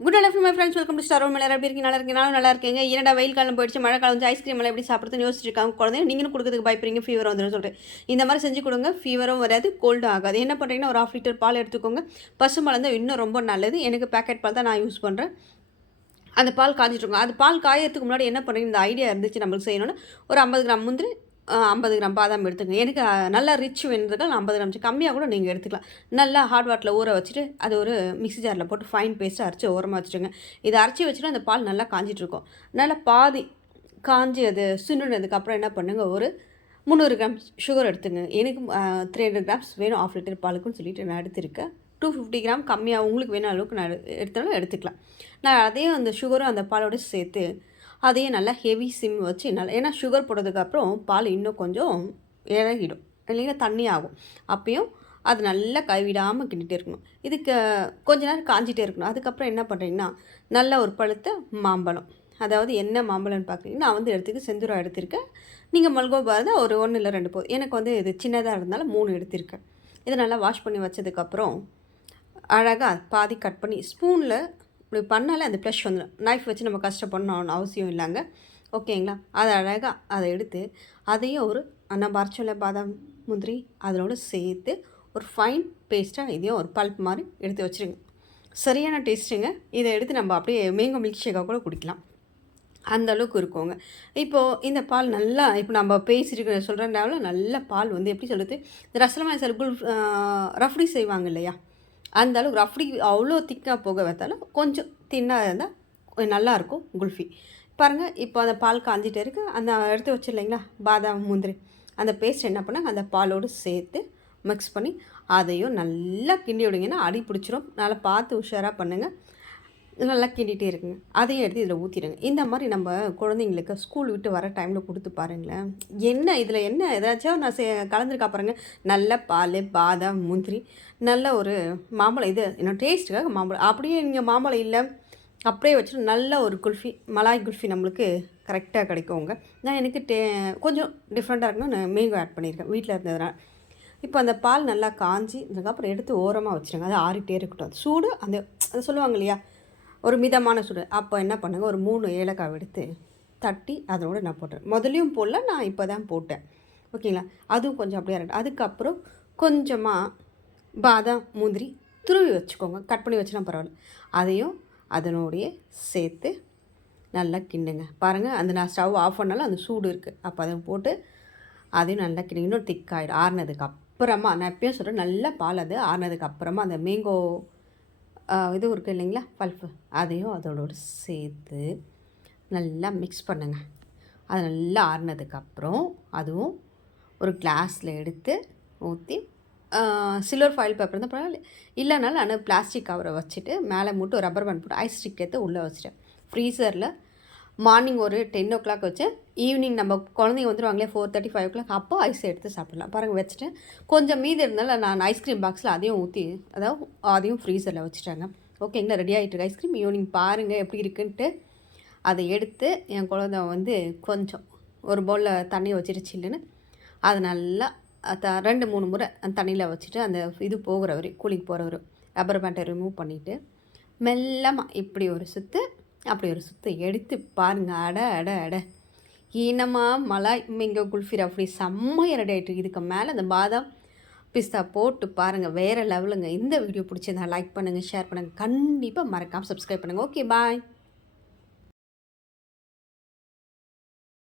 Good afternoon my friends, welcome to star home. எல்லாரும் எப்படி இருக்கீங்க? நல்லா இருக்கீங்க? நானும் நல்லா இருக்கேங்க. என்னடா வெயில் காலம் போயிடுச்சு, மழை காலம் வந்து ஐஸ்கிரீம் எல்லாம் எப்படி சாப்பிட்றதுன்னு யோசிச்சுட்டு இருக்காங்க குழந்தைங்க. நீங்களும் கொடுக்கறதுக்கு பயப்படுறீங்க, ஃபீவர் வந்துடும் சொல்லிட்டு இந்த மாதிரி செஞ்சு கொடுங்க. ஃபீவரும் வராது, கோல்டும் ஆகாது. என்ன பண்ணுறீங்கன்னா, ஒரு 1/2 லிட்டர் பால் எடுத்துக்கோங்க. பசும்பால் தான் இன்னும் ரொம்ப நல்லது. எனக்கு பேக்கெட் பால் தான் நான் யூஸ் பண்ணுறேன். அந்த பால் காய்ச்சிட்ருக்கோம். அது பால் காயறதுக்கு முன்னாடி என்ன பண்ணுறீங்க, இந்த ஐடியா இருந்துச்சு நம்மளுக்கு செய்யணும்னு, ஒரு 50 கிராம் முந்திரி, 50 கிராம் பாதாம் எடுத்துக்கங்க. எனக்கு நல்லா ரிச் வேணுன்றதுக்கு நான் 50 கிராம் கம்மியாக கூட நீங்கள் எடுத்துக்கலாம். நல்லா ஹாட் வாட்டரில் ஊற வச்சுட்டு அது ஒரு மிக்ஸி ஜாரில் போட்டு ஃபைன் பேஸ்ட்டாக அரைச்சி ஓரமாக வச்சுருங்க. இதை அரைச்சி வச்சுட்டு அந்த பால் நல்லா காஞ்சிட்ருக்கோம். நல்லா பாதி காஞ்சி அது சுண்டுனதுக்கப்புறம் என்ன பண்ணுங்கள், ஒரு 300 கிராம் சுகர் எடுத்துங்க. எனக்கு 300 கிராம்ஸ் வேணும் 1/2 லிட்டர் பாலுக்குன்னு சொல்லிட்டு நான் எடுத்திருக்கேன். 250 கிராம் கம்மியாக உங்களுக்கு வேணும் அளவுக்கு நான் எடுத்தாலும் எடுத்துக்கலாம். நான் அதையும் அந்த சுகரும் அந்த பாலோடு சேர்த்து அதையும் நல்லா ஹெவி சிம் வச்சு நல்லா, ஏன்னா சுகர் போட்டதுக்கப்புறம் பால் இன்னும் கொஞ்சம் இறங்கிடும் இல்லைங்களா, தண்ணி ஆகும். அப்பயும் அது நல்லா கைவிடாமல் கிண்டிகிட்டே இருக்கணும். இதுக்கு கொஞ்ச நேரம் காஞ்சிட்டே இருக்கணும். அதுக்கப்புறம் என்ன பண்ணுறீங்கன்னா, நல்ல ஒரு பழுத்த மாம்பழம், அதாவது என்ன மாம்பழம்னு பார்க்குறீங்கன்னா, நான் வந்து எடுத்துக்க செந்தூரம் எடுத்திருக்கேன். நீங்கள் மல்கோபா இருந்தால் ஒரு 1 இல்லை 2 போதும். எனக்கு வந்து இது சின்னதாக இருந்தாலும் 3 எடுத்திருக்கேன். இதை நல்லா வாஷ் பண்ணி வச்சதுக்கப்புறம் அழகாக பாதி கட் பண்ணி ஸ்பூனில் இப்படி பண்ணாலே அந்த ப்ளஷ் வந்துடும். நைஃப் வச்சு நம்ம கஷ்டப்படணும்னு அவசியம் இல்லைங்க. ஓகேங்களா? அதை அழகாக அதை எடுத்து அதையும் ஒரு நம்ம அரைச்சோல்ல பாதாம் முந்திரி அதனோடு சேர்த்து ஒரு ஃபைன் பேஸ்ட்டாக இதையும் ஒரு பல்ப் மாதிரி எடுத்து வச்சுருங்க. சரியான டேஸ்ட்டுங்க. இதை எடுத்து நம்ம அப்படியே மேங்கோ மில்க் ஷேக்காக கூட குடிக்கலாம். அந்த அளவுக்கு இருக்குங்க. இப்போது இந்த பால் நல்லா, இப்போ நம்ம பேசிட்டு சொல்கிறனால நல்ல பால் வந்து எப்படி சொல்கிறது, இந்த ரசலமாய் சலுக்குள் ரஃப்டி செய்வாங்க இல்லையா, அந்த அளவுக்கு ரஃப்டி அவ்வளோ திக்காக போக வைத்தாலும் கொஞ்சம் தின்னாக இருந்தால் நல்லாயிருக்கும் குல்ஃபி. பாருங்கள், இப்போ அந்த பால் காஞ்சிட்டே இருக்குது. அந்த எடுத்து வச்சிடலைங்களா பாதாம் முந்திரி, அந்த பேஸ்ட் என்ன பண்ணால் அந்த பாலோடு சேர்த்து மிக்ஸ் பண்ணி அதையும் நல்லா கிண்டி விடுங்கன்னா அடி பிடிச்சிரும். நல்லா பார்த்து உஷாராக பண்ணுங்கள். நல்லா கிண்டிகிட்டே இருக்குங்க. அதையும் எடுத்து இதில் ஊற்றிடுங்க. இந்த மாதிரி நம்ம குழந்தைங்களுக்கு ஸ்கூல் விட்டு வர டைமில் கொடுத்து பாருங்களேன். என்ன இதில் என்ன ஏதாச்சும் நான் கலந்துருக்கா பாருங்கள். நல்ல பால், பாதாம், முந்திரி, நல்ல ஒரு மாம்பழம். இது என்னோட டேஸ்ட்டுக்காக மாம்பழம். அப்படியே நீங்கள் மாம்பழம் இல்லை அப்படியே வச்சுட்டு நல்ல ஒரு குல்ஃபி, மலாய் குல்ஃபி நம்மளுக்கு கரெக்டாக கிடைக்குங்க. நான் எனக்கு கொஞ்சம் டிஃப்ரெண்ட்டாக இருக்குன்னு நான் மேங்கோ ஆட் பண்ணியிருக்கேன் வீட்டில் இருந்ததுனால. இப்போ அந்த பால் நல்லா காஞ்சி அதுக்கப்புறம் எடுத்து ஓரமாக வச்சுருங்க. அது ஆறிட்டே இருக்கட்டும். அது சூடு அந்த அதை சொல்லுவாங்க இல்லையா, ஒரு மிதமான சூடு. அப்போ என்ன பண்ணுங்கள், ஒரு 3 ஏலக்காய் எடுத்து தட்டி அதனோடு நான் போட்டேன். முதலையும் போடல, நான் இப்போ தான் போட்டேன். ஓகேங்களா? அதுவும் கொஞ்சம் அப்படியே இருக்கட்டும். அதுக்கப்புறம் கொஞ்சமாக பாதாம் முந்திரி துருவி வச்சுக்கோங்க. கட் பண்ணி வச்சுனா பரவாயில்ல. அதையும் அதனோடைய சேர்த்து நல்லா கிண்டுங்க. பாருங்கள், அந்த நான் ஸ்டவ் ஆஃப் பண்ணாலும் அந்த சூடு இருக்குது. அப்போ அதை போட்டு அதையும் நல்லா கிண்டுங்க. இன்னும் திக்காயிடும். ஆறுனதுக்கு அப்புறமா நான் எப்பயும் சொல்கிறேன், நல்ல பால் அது ஆறுனதுக்கு அப்புறமா அந்த மேங்கோ இதுவும் இருக்குது இல்லைங்களா பல்ப்பு, அதையும் அதோடு சேர்த்து நல்லா மிக்ஸ் பண்ணுங்கள். அது நல்லா ஆறுனதுக்கப்புறம் அதுவும் ஒரு கிளாஸில் எடுத்து ஊற்றி, சில்வர் ஃபாயில் பேப்பர் தான் பரவாயில்ல, இல்லைனாலும் நான் பிளாஸ்டிக் கவரை வச்சுட்டு மேலே மட்டும் ஒரு ரப்பர் பேண்ட் போட்டு ஐஸ் ஸ்டிக் எடுத்து உள்ளே வச்சுட்டேன். ஃப்ரீசரில் மார்னிங் ஒரு 10 o'clock வச்சு ஈவினிங் நம்ம குழந்தைங்க வந்துடுவாங்களே 4:30, 5 o'clock, அப்போ ஐஸ் எடுத்து சாப்பிடலாம். பாருங்கள், வச்சுட்டேன். கொஞ்சம் மீதி இருந்தாலும் நான் ஐஸ்கிரீம் பாக்ஸில் அதையும் ஊற்றி அதையும் ஃப்ரீசரில் வச்சுட்டாங்க. ஓகேங்களா? ரெடி ஆகிட்டு ஐஸ்கிரீம். ஈவினிங் பாருங்கள் எப்படி இருக்குன்ட்டு. அதை எடுத்து என் குழந்தை வந்து கொஞ்சம் ஒரு பவுலில் தண்ணியை வச்சுட்டு சில்லுன்னு அதை நல்லா 2-3 முறை அந்த தண்ணியில் வச்சுட்டு அந்த இது போகிற வரையும், கூலிங் போகிற வரையும் ரப்பர் பேண்ட்டை ரிமூவ் பண்ணிவிட்டு மெல்லமாக இப்படி ஒரு சுற்று அப்படி ஒரு சுற்று எடுத்து பாருங்கள். அட அட அட ஈனமாக மலாய் மேங்கோ குல்ஃபி ரஃப்டி செம்மையாக ரெடி ஆகிட்டு. இதுக்கு மேலே அந்த பாதாம் பிஸ்தா போட்டு பாருங்கள், வேறு லெவலுங்க. இந்த வீடியோ பிடிச்சிருந்தா லைக் பண்ணுங்கள், ஷேர் பண்ணுங்கள், கண்டிப்பாக மறக்காமல் சப்ஸ்கிரைப் பண்ணுங்கள். ஓகே, பாய்.